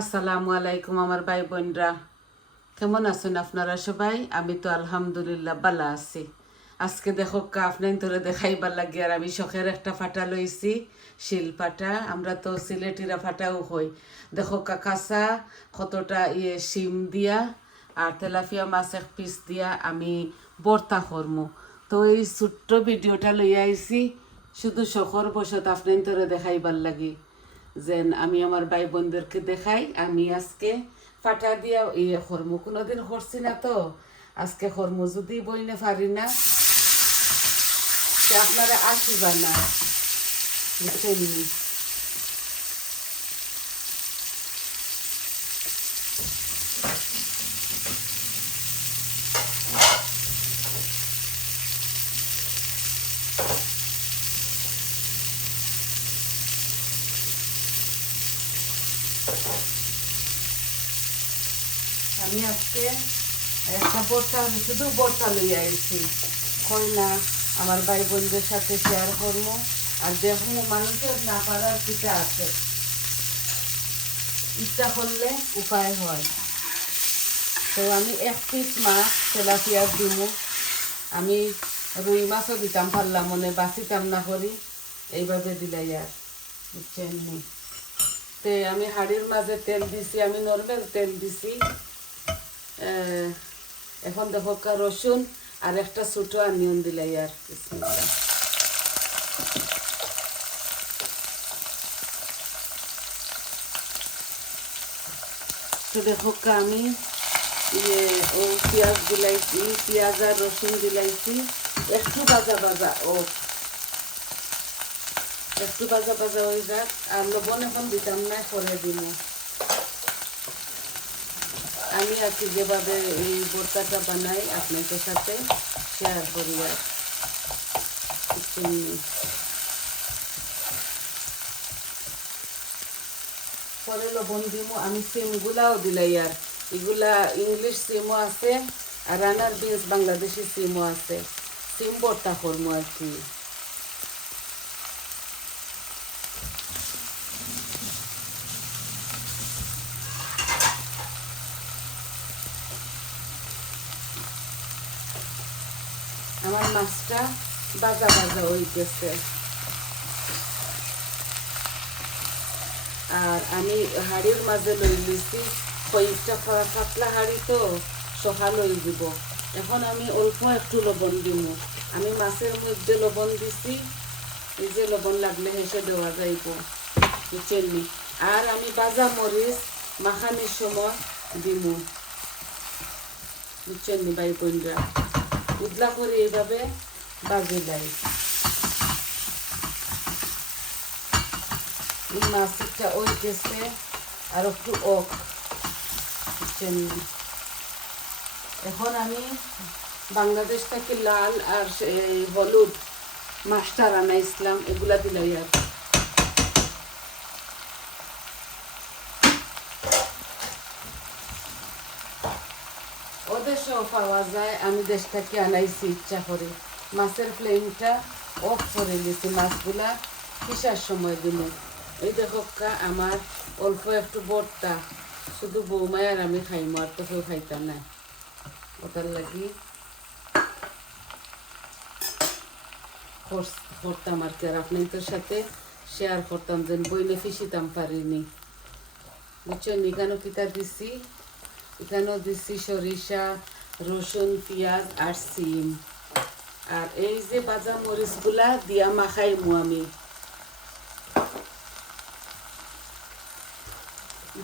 আসসালামু আলাইকুম আমার ভাই বোনরা, কেমন আছেন আপনারা সবাই? আমি তো আলহামদুলিল্লাহ ভালো আছি। আজকে দেখো আপনার ধরে দেখাইবার লাগে আর আমি শখের একটা ফাটা লইছি, শিল ফাটা। আমরা তো সিলেটিরা ফাটাও হই। দেখো কাঁচা কতটা শিম দিয়া আর তেলাপিয়া মাছ এক পিস দিয়া আমি বর্তা করমু। তো এই ছোট্ট ভিডিওটা লইয়া আইছি শুধু শখর বসত আপনার ধরে দেখাইবার লাগি, যেন আমি আমার ভাই বোনদেরকে দেখাই আমি আজকে ফাটা দিয়া খরমু। কোনোদিন করছি না তো, আজকে খরমু। যদি বইনে পারি না আপনারা আসিবা না, বুঝছেন? আমি আজকে একটা বর্তা, শুধু বর্তা লইয়া আইছি। কই না আমার ভাই বোনদের সাথে শেয়ার করবো আর দেখবো মানুষের না পারার কিটা আছে, ইচ্ছা করলে উপায় হয়। তো আমি এক পিস মাছ তেলাপিয়ার দিমু। আমি রুই মাছও দিতাম পারলাম মনে বাঁচিতাম না করি, এইভাবে দিলাই আর, বুঝছেন নি? তে আমি হাড়ির মাঝে তেল দিছি, আমি নর্মাল তেল দিছি। এখন দেখো রসুন আর একটা ছোটো অনিয়ন দিলাই আর, বিসমিল্লাহ। তো দেখো আমি ও পেঁয়াজ দিলাইছি, পেঁয়াজ আর রসুন দিলাইছি। একটু ভাজা ভাজা একটু ভাজা ভাজা হয়ে যাক। আর লবণ এখন দিতাম না, করে দিব। আমি আর কি যেভাবে এই ভর্তাটা বানাই আপনাদের সাথে শেয়ার করি আর, পরে লবণ দিব। আমি সিমগুলাও দিলাই আর, এগুলা ইংলিশ সিমও আছে আর রানার বিনস বাংলাদেশি সিমও আছে। সিম ভর্তা করবো আর কি। আমার মাছটা ভাজা ভাজা হইতেছে আর আমি হাড়ির মাঝে লই লিছি। কয়েকটা পাতলা হাড়ি তো সকাল হয়ে দিব। এখন আমি অল্প একটু লবণ দিব। আমি মাছের মধ্যে লবণ দিছি, এই যে লবণ লাগলে হেসে দেওয়া যাইব, বুঝছেন? আর আমি ভাজা মরিচ মাখানির সময় দিব, বুঝছেন ভাই বোনরা? উদলা করে এইভাবে বাজে দেয়। মাছটা ওইতেছে আর একটু বুঝছেন? এখন আমি বাংলাদেশ থেকে লাল আর হলুদ মাছটা রান্নাইছিলাম, এগুলা দিলাই আর। ওদেশেও পাওয়া যায়, আমি দেশ থেকে আনাইছি ইচ্ছা করে। মাছের ফ্লেমটা অফ করে দিয়েছি, মাছগুলা পিসার সময় দিল। এই দেখো আমার অল্প একটু ভর্তা, শুধু বৌমায় আর আমি খাইমো, আর তো কেউ খাইতাম না। ওটার লাগি করতাম আর কি, আর আপনাদের সাথে শেয়ার করতাম, যেন বইলে ফিসিতাম পারিনি, বুঝছেন? এখানেও কিতা দিছি, এখানেও দিছি সরিষা, রসুন, পেঁয়াজ আর সিম। আর এই যে ভাজা মরিচগুলা দিয়া মাখাইমু আমি।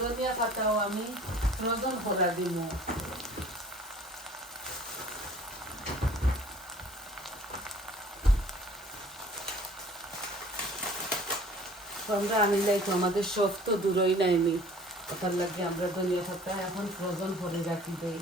ধনিয়া পাতাও আমি ফ্রোজন করা দিমু। আমরা আনিলাই তো আমাদের সব তো দূরই নাইনি, ওটার লাগে আমরা ধনিয়া পাতা এখন ফ্রোজন করে রাখি দেই।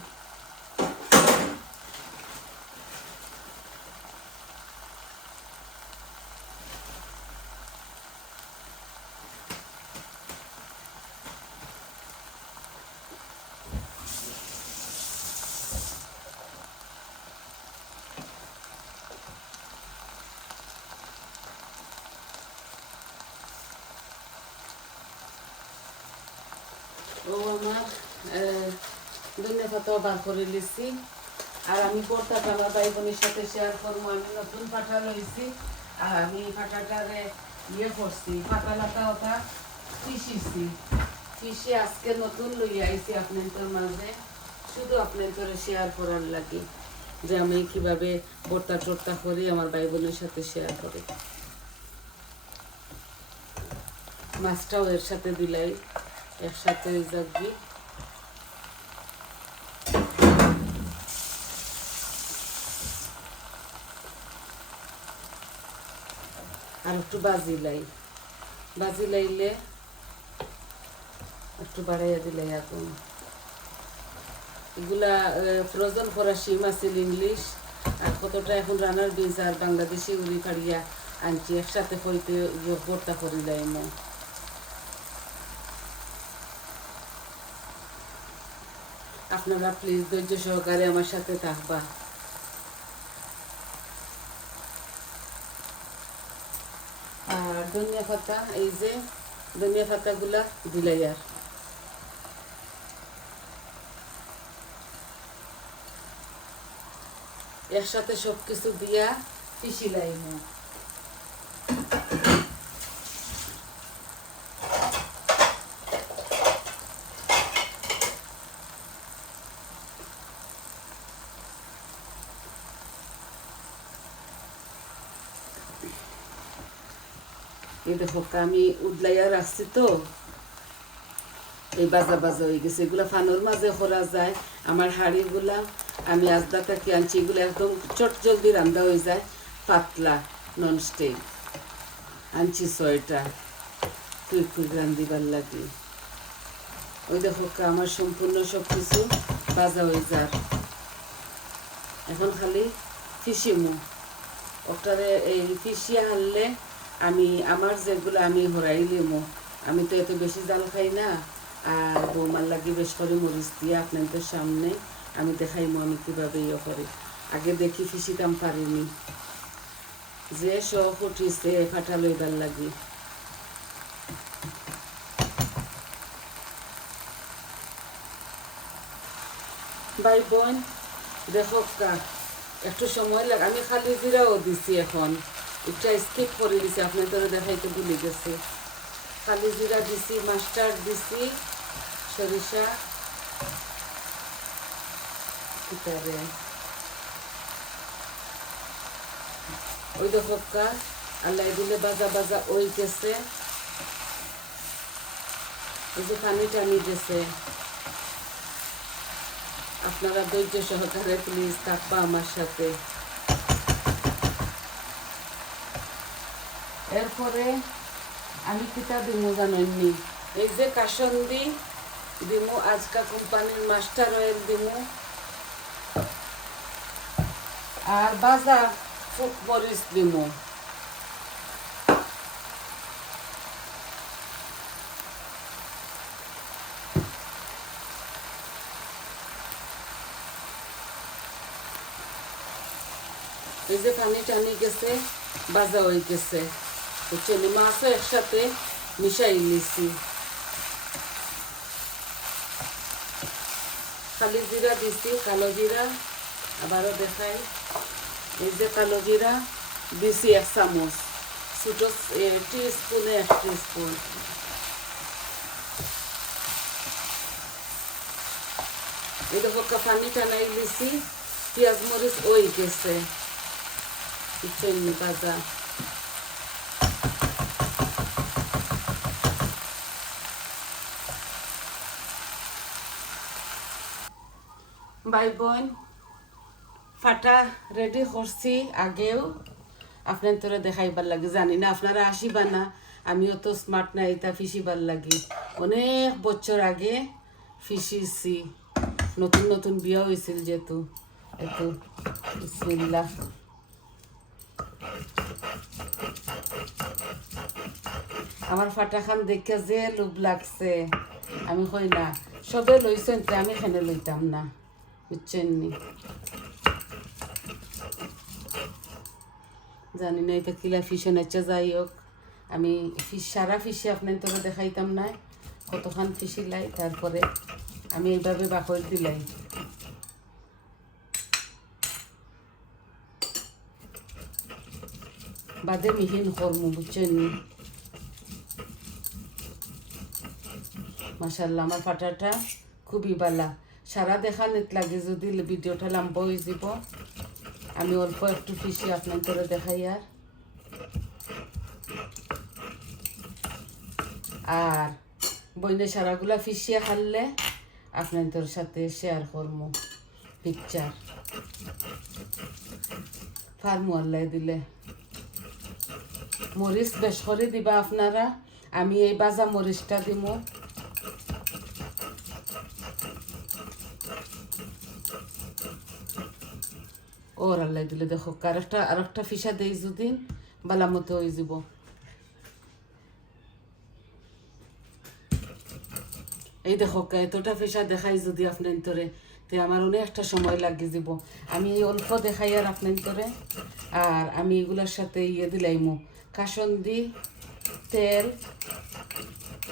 ও আমার ধনিয়া পাতাও বার করে লিছি। আর আমি পড়তাটা আমার ভাই বোনের সাথে শেয়ার করবো। আমি নতুন পাঠা লইছি, আর আমি পাঠাটারে করছি, পাতা লাতা ওটা পিষিছি। পিষে আজকে নতুন লইয়া আইছি আপনাদের মাঝে, শুধু আপনাদের শেয়ার করার লাগে যে আমি কিভাবে ভর্তা টর্তা করি, আমার ভাই বোনের সাথে শেয়ার করি। মাছটাও এর সাথে দিলাই একসাথে যাবি। আর একটু বাজি লাইলে একটু বাড়াইয়া দিলে এখন এগুলা ফ্রোজেন করা শিম আছিল ইংলিশ, আর কতটা এখন রানার বিনস আর বাংলাদেশি উড়ি ফাড়িয়া আনছি, একসাথে হইতে ভর্তা করি লাইম। আপনারা প্লিজ ধৈর্য সহকারে আমার সাথে থাকবা। আর ধনিয়া পাতা, এই যে ধনিয়া পাতাগুলা দিলাই আর একসাথে সবকিছু দিয়া পিষিলাই। এই দেখো আমি উদলাইয়া রাখছি, তো এই বাজা বাজা হয়ে গেছে। এগুলা ফানোর মাঝে করা যায়। আমার হাঁড়িগুলা আমি আজদা থেকে আনছি, এগুলো একদম চট জলদি রান্না হয়ে যায়, পাতলা ননস্টিক আনছি 6টা কুই রান্ধিবার লাগে। ওই দেখো আমার সম্পূর্ণ সব কিছু বাজা হয়ে যায়। এখন খালি ফিসিমু ওটারে, এই ফিসিয়া হারলে আমি আমার যেগুলো আমি হরাই লিমু। আমি তো এত বেশি জাল খাই না, আর বৌমার লাগে বেশ করে মরিচ দিয়ে আপনাদের সামনে আমি দেখাইমু আমি কীভাবে ইয়ে করি। আগে দেখি ফিসিতাম পারিনি, যে শখ উঠিছে ফাটা লইবার লাগে। ভাই বোন দেখো একটু সময় লাগে, আমি খালি জিরাও দিছি, এখন একটা স্কিপ করে দিছি, আপনাদের দেখাইতে ভুলে গেছে। খালি জিরা দিছি, মাস্টার্ড দিছি, সরিষা ভিতরে ওই দেখো আল্লাহ দিলে বাজা বাজা ওই গেছে। এই যে পানি টানি গেছে। আপনারা ধৈর্য সহকারে প্লিজ থাকবা আমার সাথে। এরপরে আমি কিতা দিমু জানেননি, এই যে কাসন্দি দিমু, আজকা কোম্পানির মাস্টার অয়েল দিমু, আর বাজা ফুট মরিচ দিমু। এই যে পানি টানি গেছে, বাজা হয়ে গেছে, বুঝছেন। মাছও একসাথে মিশাই নিছি। খালি জিরা দিছি, কালো জিরা আবারও দেখাই। এই যে কালো জিরা দিছি 1 চামচ, ছোটো টিস্পুনে 1 টিস্পুন। এই দেখো পানি টানাই দিছি, পেঁয়াজ মরিচ ওই গেছে, বুঝছেন বাজা। ভাই বোন ফাটা রেডি করছি আগেও, আপনার তোরা দেখাইবার লাগে। জানি না আপনারা আসিবা না, আমিও তো স্মার্ট না, এটা ফিসিবার লাগে। অনেক বছর আগে ফিসিছি, নতুন নতুন বিয়া হয়েছিল যেহেতু। একটু বিসমিল্লাহ। আমার ফাটা খান দেখে যে লোভ লাগছে, আমি কই না সবে লইছেন, আমি এখানে লইতাম না, বুঝছেন নি। জানি না এটা কিলা ফিশন আছে, যাই হোক আমি সারা ফিশে আপনার তোরা দেখাইতাম না, কতখান ফিসিলাই তারপরে আমি এইভাবে বাকর দিলাই বাদে মিহিন করমু বুঝছেন মাশাআল্লাহ আমার ফাটাটা খুবই বালা সারা দেখানিত লাগে যদি ভিডিওটা লম্বা হয়ে যাব আমি অল্প একটু ফিসি আপনাদের দেখাই আর বইনে সারাগুলা ফিসিয়া খাললে আপনাদের সাথে শেয়ার করবো পিকচার ফার্মু আল্লাহ দিলে মরিচ বেশ করে দিবা আপনারা আমি এই বাজা মরিচটা দিব ওর আল্লাহ দিলে দেখো আরেকটা ফিসা দেই যদি বালা মতো হয়ে যাব এই দেখো এতটা ফিসা দেখাই যদি আপনার তোরে তে আমার অনেকটা সময় লাগে যাব আমি অল্প দেখাই আর আপনার তোরে আর আমি এগুলার সাথে দিলাইমু কাসন্দি তেল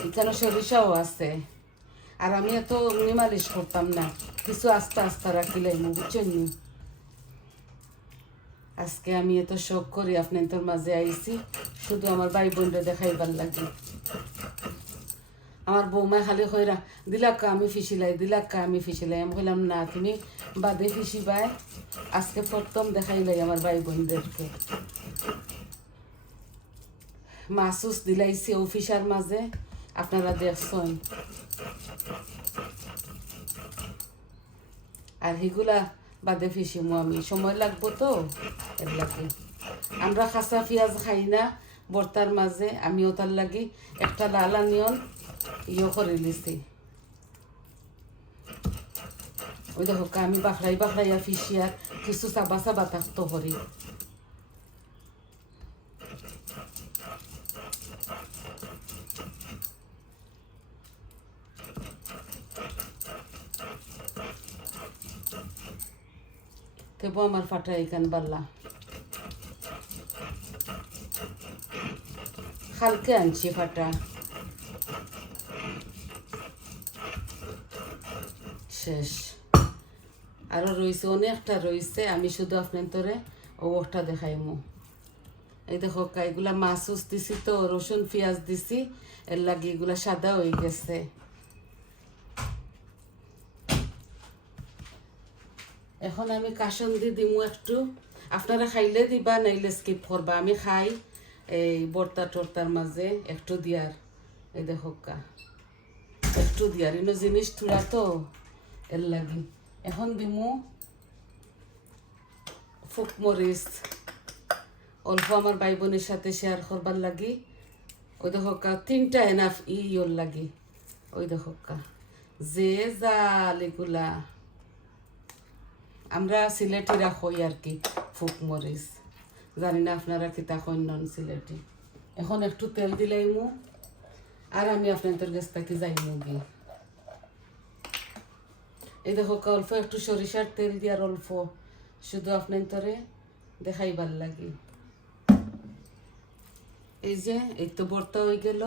এখানে সরিষাও আছে আর আমি এত মালিশ করতাম না কিছু আস্তে আস্তে রাখিলাইমু বুঝছেন আজকে আমি এত শখ করি আপনাদের মাঝে আইছি শুধু আমার ভাই বোনরা দেখাইবার লাগে আমার বৌমা খালি কইরা দিলাক্কা আমি ফিসিলাই আমি কইলাম না তুমি বাদে ফিসিবাই আজকে প্রথম দেখাইলাই আমার ভাই বোনদেরকে মাসুস দিলাইছি অফিসার মাঝে আপনারা দেখছেন আর হিগুলা বাদে ফিসিমু আমি সময় লাগবো তো এর লাগে আমরা খাসা পেঁয়াজ খাই না বর্তার মাঝে আমি ওটার লাগি একটা লাল আনিয়ন করে লিছি ওই দেখো আমি বাখরাইয়া ফিসিয়ার কিছু চাবা থাকতো করি কেবো আমার ফাটা এখান বাল্লা হালকে আনছি ফাটা শেষ আরো রয়েছে অনেকটা রয়েছে আমি শুধু আপনাদের ওটা দেখাইমু এই দেখো এগুলা মাছ দিছি তো রসুন পেঁয়াজ দিছি এর লাগে এগুলা সাদা হয়ে গেছে এখন আমি কাসন্দি দিমু একটু আপনারা খাইলে দিবা নাইলে স্কিপ করবা আমি খাই এই বর্তা টর্তার মাঝে একটু দিয়ার এই দেখো একটু দিয়ার ইনো জিনিস থুড়া তো এর লাগি এখন দিমু ফুক মরিচ অল্প আমার ভাই বোনের সাথে শেয়ার করবার লাগি ওই দেখো তিনটা এনাফ ইয়োর লাগি ওই দেখো যে জাল এগুলা আমরা সিলেটিরা হই আর কি ফুক মরিচ জানি না আপনারা কিতা কইন নন সিলেটি এখন একটু তেল দিলাইমু আর আমি আপনাদের কাছ থেকে যাইমু গিয়ে এই দেখো অল্প একটু সরিষার তেল দিয়ার অল্প শুধু আপনাদের দেখাইবার লাগি এই যে এই তো ভর্তা হয়ে গেল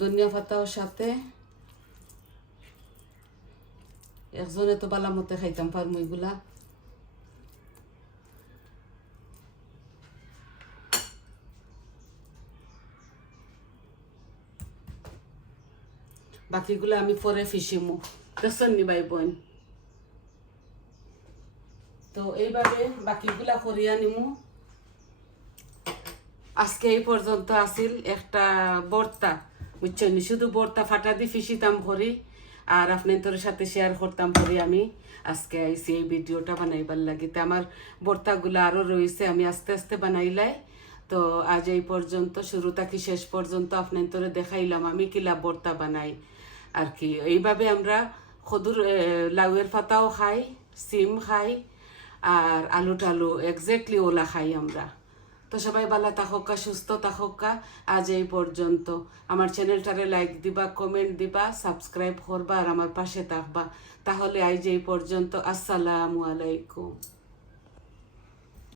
ধনিয়া পাতাও সাথে একজনে তো বালা মতে খাইতাম পারমু এগুলা বাকিগুলো আমি পরে ফিসিমু দেখছেন নি ভাই বোন তো এইভাবে বাকিগুলা করিয়া নিমু আজকে এই পর্যন্ত আসিল একটা বর্তা বুঝছেন শুধু বর্তা ফাটা দিয়ে ফিসিতাম ভরি আর আপনাদের সাথে শেয়ার করতাম ভরি আমি আজকে আইসি এই ভিডিওটা বানাইবার লাগিতে আমার বর্তাগুলো আরও রয়েছে আমি আস্তে আস্তে বানাইলাই তো আজ এই পর্যন্ত শুরু থাকি শেষ পর্যন্ত আপনাদের দেখাইলাম আমি কিলা বর্তা বানাই আর কি এইভাবে আমরা খদুর লাউয়ের পাতাও খাই সিম খাই আর আলু টালু এক্স্যাক্টলি ওলা খাই আমরা তো সবাই ভালো থাকা সুস্থ থাকা আজ এই পর্যন্ত আমার চ্যানেলটারে লাইক দিবা কমেন্ট দিবা সাবস্ক্রাইব করবা আর আমার পাশে থাকবা তাহলে আজ এই পর্যন্ত আসসালামু আলাইকুম।